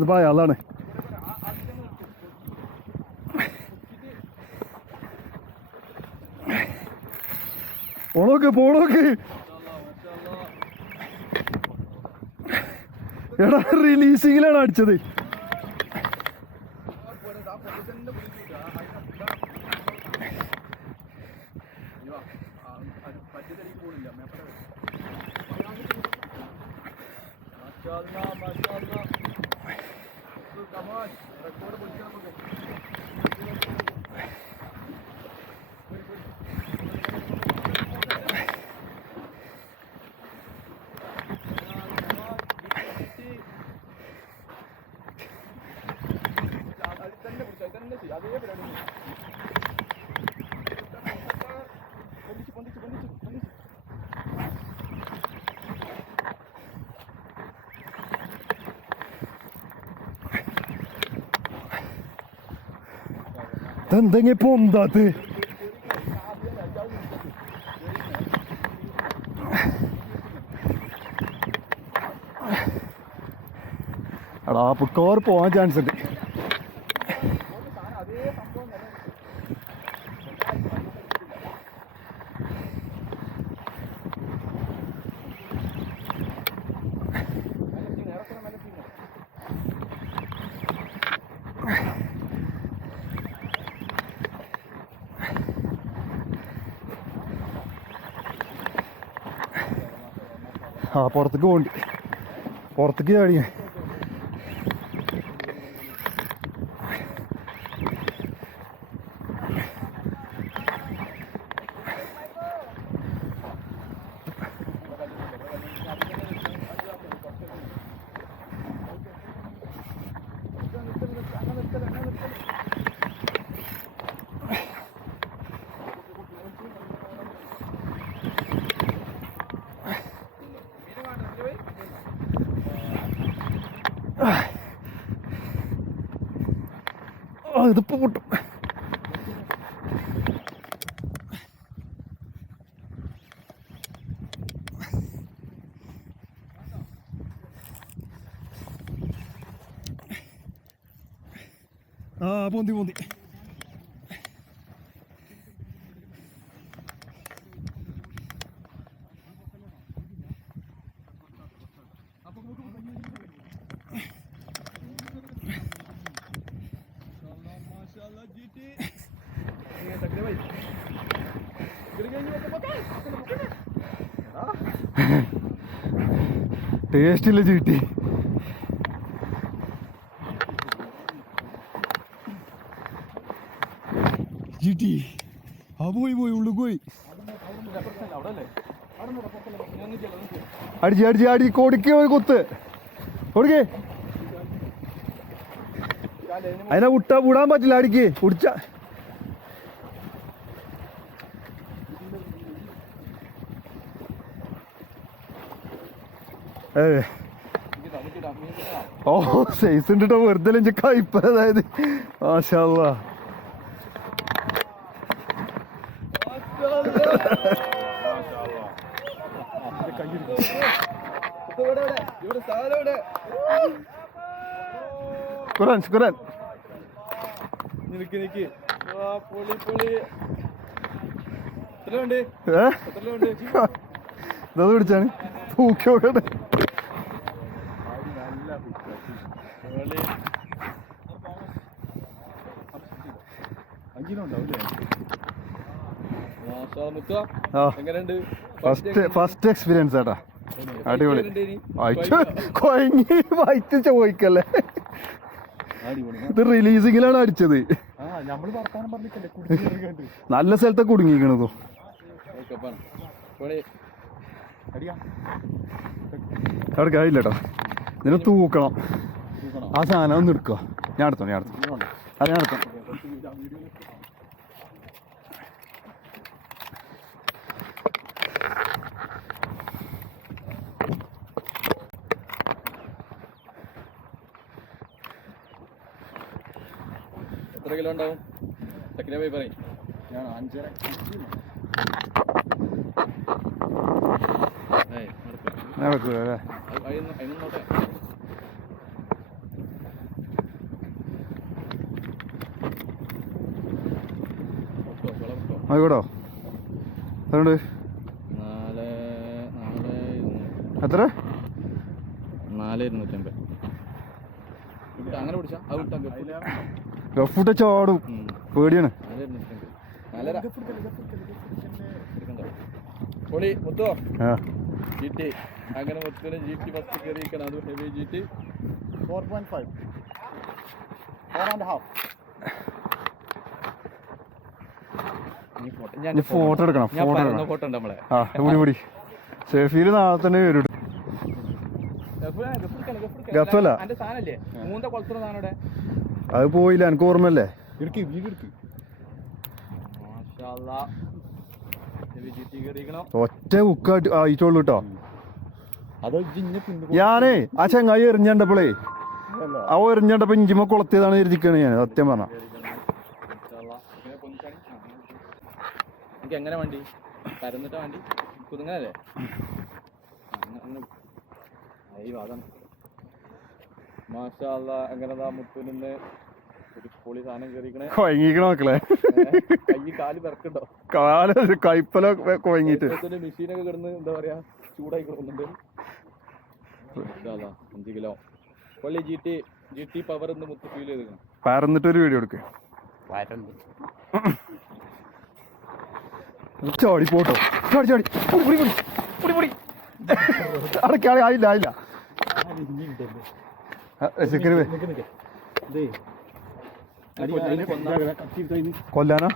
ഇതിപ്പോ അയാളാണ്. പോണോക്ക് എടാ റിലീസിങ്ങിലാണ് അടിച്ചത്. എന്തെങ്കിലും പൊന്താത്ത് എടാ പുക്കോർ പോവാൻ ചാൻസ് ഉണ്ട്. ആ പുറത്തേക്ക് പോകണ്ട്, പുറത്തേക്ക് ചാടിയ ഇതിപ്പോ പൊട്ടും. പൊന്തി പൊന്തി ടേസ്റ്റില്ല ചീട്ടി. ചീട്ടി ആ പോയി ഉള്ളു പോയി. അടിച്ച് കൊടുക്കേ പോയി കുത്ത് കൊടുക്കേ. അതിനെ വിടാൻ പറ്റില്ല. അടിക്ക് കുടിച്ച ഓ സൈസ് ഉണ്ട് കേട്ടോ. വെറുതെ ലഞ്ച് കയ്പ. അതായത് മാഷാ അല്ലാ. ഖുറാൻ ഇതത് പിടിച്ചാണ് തൂക്കി നോക്കട്ടെ. ഫസ്റ്റ് എക്സ്പീരിയൻസ് ആട്ടാ. അടിപൊളി. കൊയങ്ങി വൈറ്റ് ചോദിക്കല്ലേ. ഇത് റിലീസിങ്ങിലാണ് അടിച്ചത്. നല്ല സ്ഥലത്തെ കുടുങ്ങിക്കണതോ. അവിടെ കഴിയില്ലട്ടോ. ഇതിനെ തൂക്കണം. ആ സാധനം ഒന്ന് എടുക്കുക. ഞാൻ എടുത്തോ അത് ഞാൻ എടുത്തോ. എത്ര കിലോ ഉണ്ടാവും? സെക്കൻഡ് പോയി പറയും. ഞാൻ 5.5. ആയിക്കോട്ടോ അതുകൊണ്ട് 4 എത്ര 4,250 അങ്ങനെ പിടിച്ചാ അത് വിട്ടാ ഗഫൂട്ട ചാടും പേടിയാണ്. 4,250 പൊളി മുത്തോ GT അങ്ങനെ മുത്തിന് GT ഫസ്റ്റ് കയറിയിരിക്കണം. അത് ഹെവി GT 4.5 4.5. ഫോട്ടോ എടുക്കണം. ഫോട്ടോ ഉണ്ട് നമ്മളെ. ആ കൂടി ഷെഫീല് നാളെ തന്നെ വരും. ഗഫല്ല എന്റെ സാധനല്ലേ മൂന്ന കൊളത്തുന്ന സാധനം അത് പോയില്ല, എനിക്ക് ഓർമ്മല്ലേ. ഒറ്റ ബുക്ക് ആയിട്ടുള്ളൂ കേട്ടോ. ഞാനേ ആ ചങ്ങായി എറിഞ്ഞണ്ടപ്പോളേ എറിഞ്ഞണ്ടപ്പോ ഇഞ്ചിമ കൊളത്തിയതാണ് എഴുതിക്കാണ് ഞാൻ സത്യം പറഞ്ഞ. എനിക്ക് എങ്ങനെ വണ്ടി പരന്നിട്ട വണ്ടി കുതുങ്ങനല്ലേ മാഷാഅല്ലാ. അങ്ങനെതാ മുത്തുനിന്ന് ഒരു പൊളി സാധനം കയറിക്കണേ. കൊയങ്ങിക്കണ മക്കളെ, കൈ കാല് പിറക്കുണ്ടോ, കാല് കൈപ്പല കൊയങ്ങിട്ട് മെഷീനൊക്കെ കിടന്ന് എന്താ പറയാ ചൂടായി കിടക്കുന്നുണ്ട്. 5 കിലോ പൊള്ളി GT പവർ എന്ന് മുത്ത് ഫീൽ ചെയ്തിരിക്കണം. പരന്നിട്ടൊരു വീഡിയോ എടുക്ക ചാടി പോട്ടോ ചാടി ചാടി അടക്കാളി ആയില്ല ആയില്ല. കൊല്ലാനാ